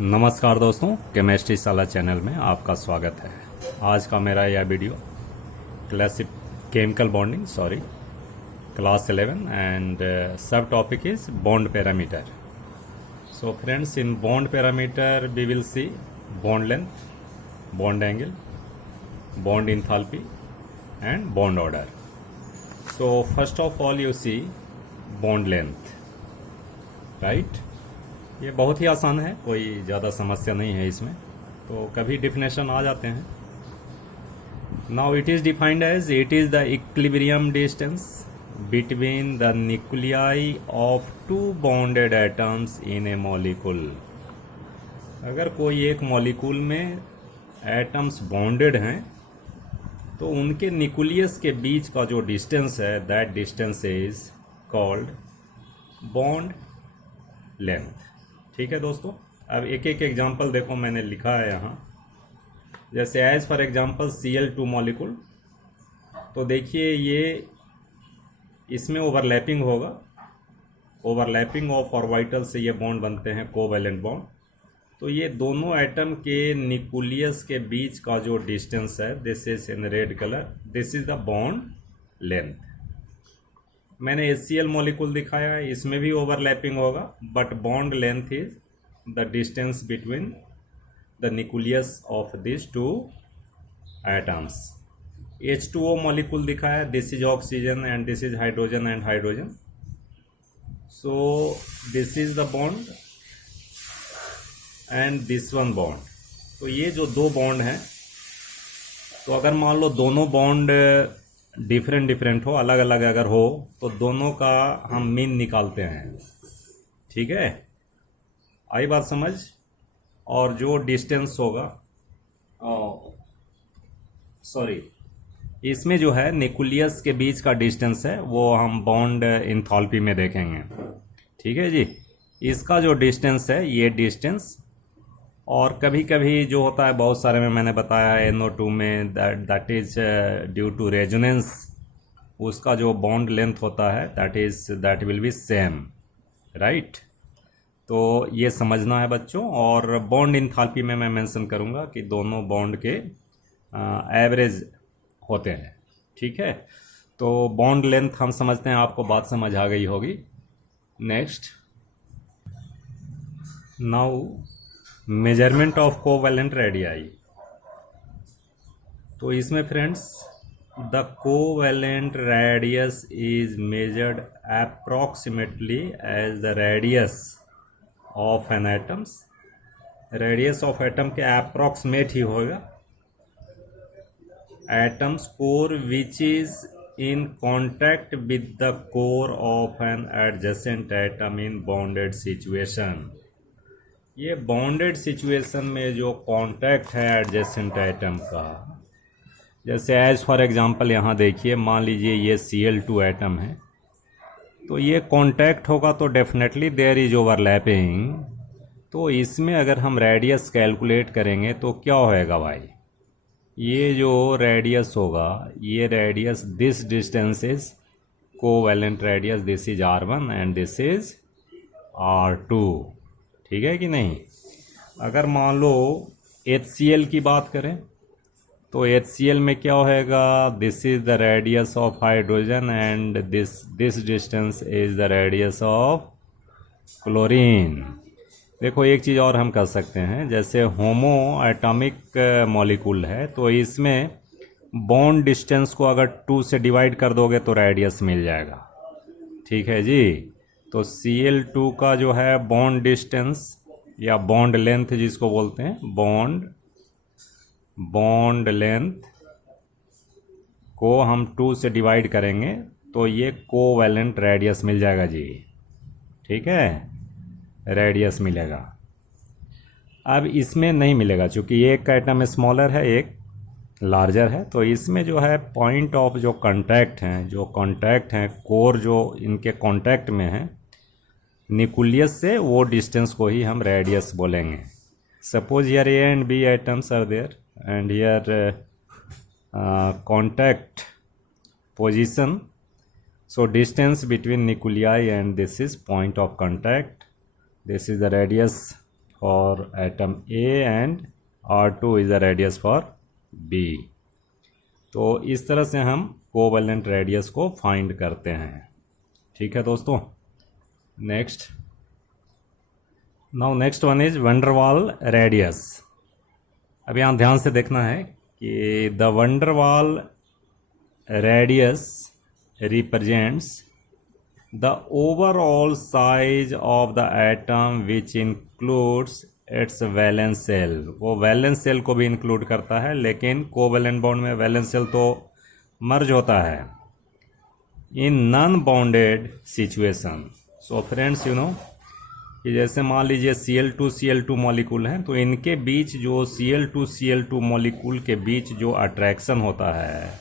नमस्कार दोस्तों, केमिस्ट्री साला चैनल में आपका स्वागत है। आज का मेरा यह video chemical bonding class 11 and subtopic is bond parameter. So friends, in bond parameter we will see bond length, bond angle, bond enthalpy and bond order. So first of all you see bond length, right. ये बहुत ही आसान है, कोई ज़्यादा समस्या नहीं है इसमें, तो कभी डिफिनेशन आ जाते हैं। Now it is defined as it is the equilibrium distance between the nuclei of two bonded atoms in a molecule. अगर कोई एक मॉलिक्यूल में एटम्स बॉन्डेड हैं तो उनके न्यूक्लियस के बीच का जो डिस्टेंस है, that distance is called bond length. ठीक है दोस्तों, अब एक एक एग्जांपल देखो, मैंने लिखा है यहाँ। जैसे as for example Cl2 molecule, तो देखिए ये इसमें ओवरलैपिंग होगा, ओवरलैपिंग ऑफ ऑर्बिटल से ये बॉन्ड बनते हैं, कोवैलेंट बॉन्ड। तो ये दोनों एटम के न्यूक्लियस के बीच का जो डिस्टेंस है, this is in red colour, this is the bond length. मैंने HCl मॉलिक्यूल दिखाया है, इसमें भी ओवरलैपिंग होगा, but bond length is the distance between the nucleus of this two atoms. H2O molecule दिखाया है, this is oxygen and this is hydrogen and hydrogen. So this is the bond and this one bond. तो ये जो दो bond हैं, तो अगर मान लो दोनों बॉन्ड डिफरेंट हो, अलग अलग अगर हो, तो दोनों का हम मीन निकालते हैं। ठीक है, आई बात समझ। और जो डिस्टेंस होगा, इसमें जो है न्यूक्लियस के बीच का डिस्टेंस है, वो हम बॉन्ड इंथैल्पी में देखेंगे। ठीक है जी, इसका जो डिस्टेंस है, ये डिस्टेंस। और कभी कभी जो होता है, बहुत सारे में मैंने बताया है, NO2 में that is due to resonance, उसका जो बॉन्ड लेंथ होता है that will be same, right. तो ये समझना है बच्चों। और बॉन्ड इंथैल्पी में मैं मेंशन करूँगा कि दोनों बॉन्ड के एवरेज होते हैं। ठीक है, तो बॉन्ड लेंथ हम समझते हैं, आपको बात समझ आ गई होगी। Next, now measurement of covalent radii. तो इसमें friends, the covalent radius is measured approximately as the radius of an atoms. Radius of atom के अप्रॉक्सीमेट ही होगा। Atoms core which is in contact with the core of an adjacent atom in bonded situation. ये bonded situation में जो contact है adjacent atom का, जैसे as for example यहाँ देखिए, मान लीजिए ये Cl2 एटम है, तो ये कांटेक्ट होगा तो डेफिनेटली देयर इज ओवरलैपिंग। तो इसमें अगर हम रेडियस कैलकुलेट करेंगे तो क्या होएगा भाई, ये जो रेडियस होगा, ये radius, this distance is covalent radius, this is R1 and this is R2। ठीक है कि नहीं। अगर मान लो HCl की बात करें, तो HCl में क्या होएगा, this is the radius of hydrogen and this distance is the radius of chlorine. देखो एक चीज़ और हम कर सकते हैं, जैसे होमो एटॉमिक मॉलिक्यूल है, तो इसमें बॉन्ड डिस्टेंस को अगर 2 से डिवाइड कर दोगे तो रेडियस मिल जाएगा। ठीक है जी। तो Cl2 का जो है बॉन्ड डिस्टेंस या बॉन्ड लेंथ जिसको बोलते हैं, बॉन्ड लेंथ को हम 2 से डिवाइड करेंगे तो ये कोवैलेंट रेडियस मिल जाएगा जी। ठीक है, रेडियस मिलेगा। अब इसमें नहीं मिलेगा, चूँकि एक का एटम स्मॉलर है, एक लार्जर है। तो इसमें जो है पॉइंट ऑफ जो कांटेक्ट हैं, कोर जो इनके कांटेक्ट में है न्यूक्लियस से, वो डिस्टेंस को ही हम रेडियस बोलेंगे। Suppose here A and B atoms are there and here contact position, so distance between nuclei and this is point of contact, this is the radius for atom A and R2 is the radius for B। तो इस तरह से हम covalent radius को find करते हैं। ठीक है दोस्तों। Next, now next one is van der Waals radius. अब यहाँ ध्यान से देखना है कि the van der Waals radius represents the overall size of the atom which includes its valence shell। वो वैलेंस सेल को भी इंक्लूड करता है, लेकिन कोवैलेंट बॉन्ड में वैलेंस सेल तो मर्ज होता है in non bounded situation. So friends you know कि जैसे मान लीजिए Cl2 मॉलिक्यूल हैं, तो इनके बीच जो Cl2 मॉलिक्यूल के बीच जो अट्रैक्शन होता है,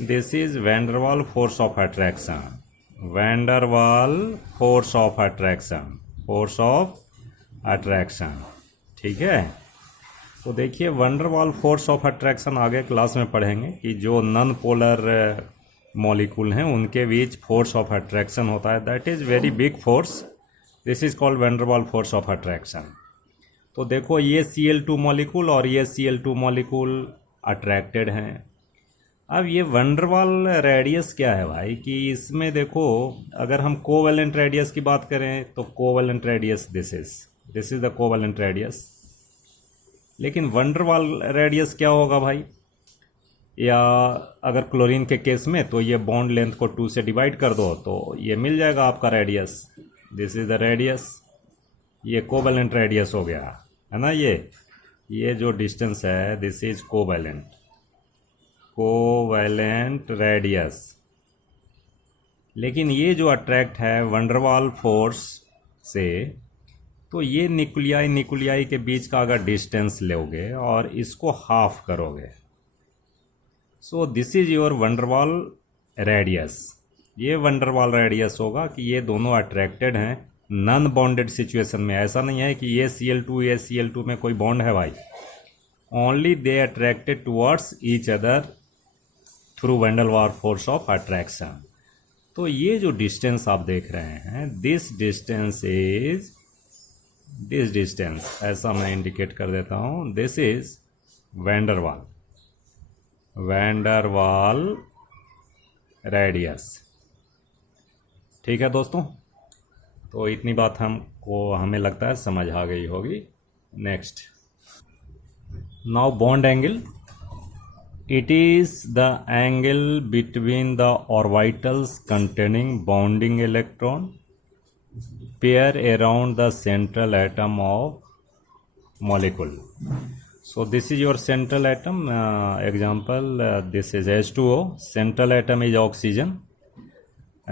this is van der Waals force of attraction. Van der Waals force of attraction. ठीक है। तो देखिए van der Waals force of attraction आगे क्लास में पढ़ेंगे कि जो नॉन पोलर मॉलिक्यूल हैं उनके बीच फोर्स ऑफ अट्रैक्शन होता है, that is very big force, this is called van der Waals force of attraction. तो देखो ये Cl2 मॉलिक्यूल और ये Cl2 मॉलिक्यूल अट्रैक्टेड हैं। अब ये वैन डर वाल रेडियस क्या है भाई, कि इसमें देखो अगर हम कोवैलेंट रेडियस की बात करें तो covalent radius this is the covalent radius. लेकिन वैन डर वाल रेडियस क्या होगा भाई, या अगर क्लोरीन के केस में तो ये बॉन्ड लेंथ को 2 से डिवाइड कर दो तो ये मिल जाएगा आपका radius, this is the radius. ये कोवैलेंट रेडियस हो गया है ना। ये जो डिस्टेंस है दिस इज कोवैलेंट रेडियस। लेकिन ये जो अट्रैक्ट है वैन डर वाल फोर्स से, तो ये न्यूक्लियाई के बीच का अगर डिस्टेंस लोगे और इसको हाफ करोगे, so this is your van der Waals radius. ये वैन डर वाल रेडियस होगा कि ये दोनों अट्रैक्टेड हैं नॉन बॉन्डेड सिचुएशन में। ऐसा नहीं है कि ये Cl2 में कोई बॉन्ड है भाई, only they attracted towards each other through van der Waals force of attraction. तो ये जो डिस्टेंस आप देख रहे हैं, दिस डिस्टेंस ऐसा मैं इंडिकेट कर देता हूँ, this is van der Waals radius. ठीक है दोस्तों। तो इतनी बात हमें लगता है समझ आ गई होगी। Next, now bond angle. It is the angle between the orbitals containing bonding electron pair around the central atom of molecule. So this is your central atom. Example, this is H2O. Central atom is oxygen,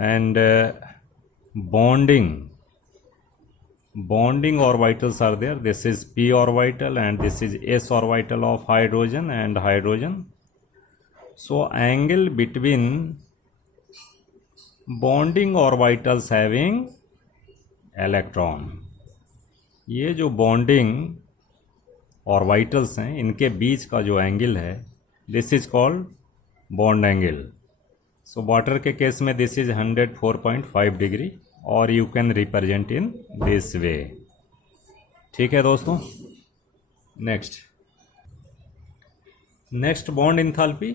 and bonding orbitals are there. This is p orbital and this is s orbital of hydrogen and hydrogen. So angle between bonding orbitals having electron, ये जो bonding orbitals हैं इनके बीच का जो angle है, this is called bond angle. So water के case में this is 104.5 degree, और you can represent in this way। ठीक है दोस्तों। Next bond enthalpy.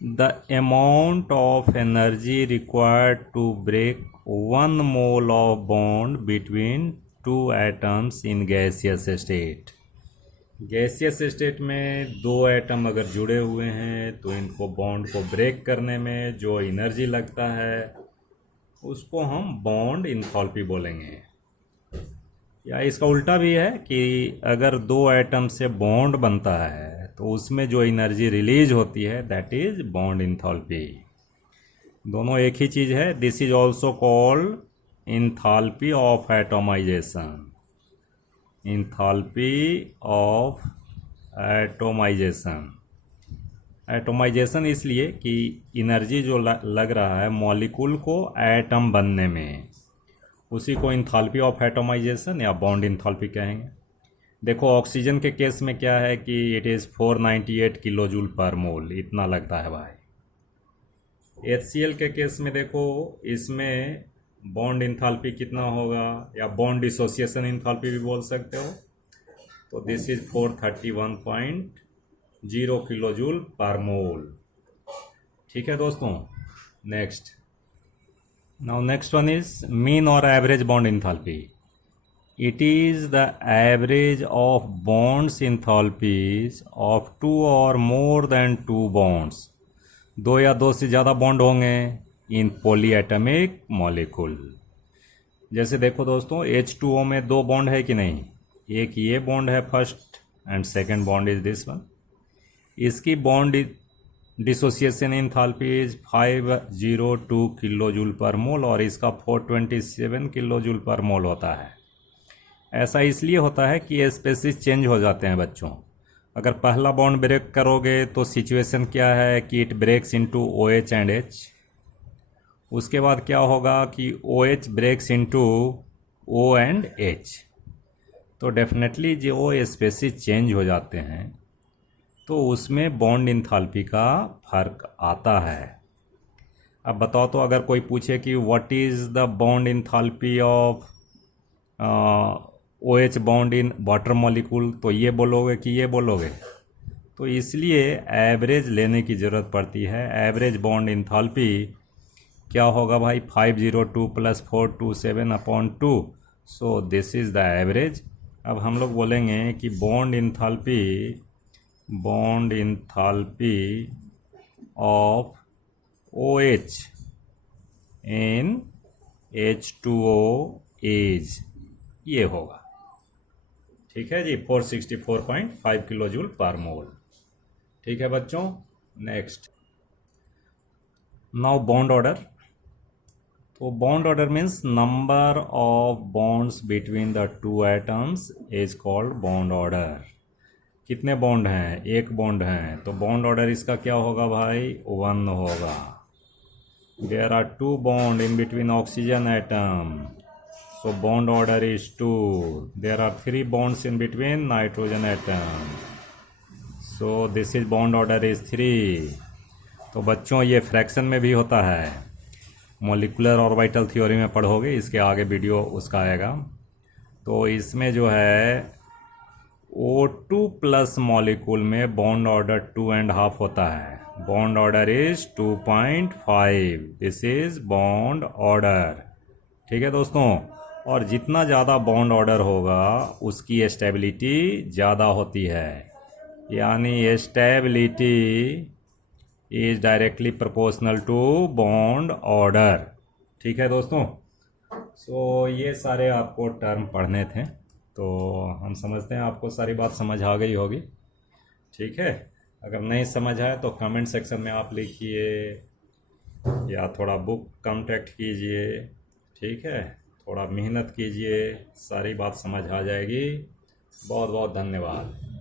The amount of energy required to break 1 mole of bond between two atoms in gaseous state। Gaseous state में 2 atom अगर जुड़े हुए हैं तो इनको बॉन्ड को ब्रेक करने में जो एनर्जी लगता है उसको हम बॉन्ड इंथैल्पी बोलेंगे। या इसका उल्टा भी है कि अगर 2 एटम से बॉन्ड बनता है तो उसमें जो एनर्जी रिलीज होती है दैट इज बॉन्ड इंथैल्पी। दोनों एक ही चीज़ है। This is also called enthalpy of atomization. Atomisation इसलिए कि एनर्जी जो लग रहा है मॉलिक्यूल को एटम बनने में, उसी को इंथैल्पी ऑफ एटोमाइजेशन या बॉन्ड इंथैल्पी कहेंगे। देखो ऑक्सीजन के केस में क्या है कि it is 498 kilo joule per मोल, इतना लगता है भाई। HCl के केस में देखो इसमें बॉन्ड इंथाल्पी कितना होगा, या बॉन्ड डिसोसिएशन इंथाल्पी भी बोल सकते हो। तो this is 431.0 kilo joule per मोल। ठीक है दोस्तों। Next, now next one is mean और average bond enthalpy. It is the average of bonds enthalpies of two or more than two bonds. दो या दो से ज़्यादा बॉन्ड होंगे इन पॉलीएटमिक मॉलिक्यूल। जैसे देखो दोस्तों, H2O में दो बॉन्ड है कि नहीं, एक ये बॉन्ड है first and second bond is this one. इसकी bond dissociation enthalpy is 502 kilo joule per mole और इसका 427 किलो जूल पर मोल होता है। ऐसा इसलिए होता है कि ये स्पेसिस चेंज हो जाते हैं बच्चों। अगर पहला बॉन्ड ब्रेक करोगे तो सिचुएशन क्या है कि it breaks into OH and H। उसके बाद क्या होगा कि OH breaks into O and H। तो डेफिनेटली जो स्पेसिस चेंज हो जाते हैं तो उसमें बॉन्ड इंथाल्पी का फर्क आता है। अब बताओ तो, अगर कोई पूछे कि what is the bond enthalpy of OH bond in water molecule, तो ये बोलोगे कि ये बोलोगे। तो इसलिए एवरेज लेने की ज़रूरत पड़ती है। एवरेज बॉन्ड इंथाल्पी क्या होगा भाई, 502 + 427/2। So this is the average. अब हम लोग बोलेंगे कि bond enthalpy of OH in H2O is, ये होगा। ठीक है जी, 464.5 किलो जूल पर मोल। ठीक है बच्चों। Next, now bond order. तो bond order means number of bonds between the two atoms is called bond order. कितने बॉन्ड हैं, एक बॉन्ड हैं, तो बॉन्ड ऑर्डर इसका क्या होगा भाई, 1 होगा। There are 2 bond in between oxygen atom, so bond order is 2. There are 3 bonds in between nitrogen atom, so this is bond order is 3. तो बच्चों ये फ्रैक्शन में भी होता है, मॉलिकुलर ऑर्बिटल थ्योरी में पढ़ोगे, इसके आगे वीडियो उसका आएगा। तो इसमें जो है O2 प्लस मॉलिक्यूल में बॉन्ड ऑर्डर 2.5 होता है। Bond order is 2.5। This is bond order. ठीक है दोस्तों। और जितना ज़्यादा बॉन्ड ऑर्डर होगा उसकी स्टेबिलिटी ज़्यादा होती है, यानी stability is directly proportional to bond order. ठीक है दोस्तों। सो ये सारे आपको टर्म पढ़ने थे, तो हम समझते हैं आपको सारी बात समझ आ गई होगी। ठीक है। अगर नहीं समझ आए तो कमेंट सेक्शन में आप लिखिए या थोड़ा बुक कांटेक्ट कीजिए। ठीक है, थोड़ा मेहनत कीजिए, सारी बात समझ आ जाएगी। बहुत बहुत धन्यवाद।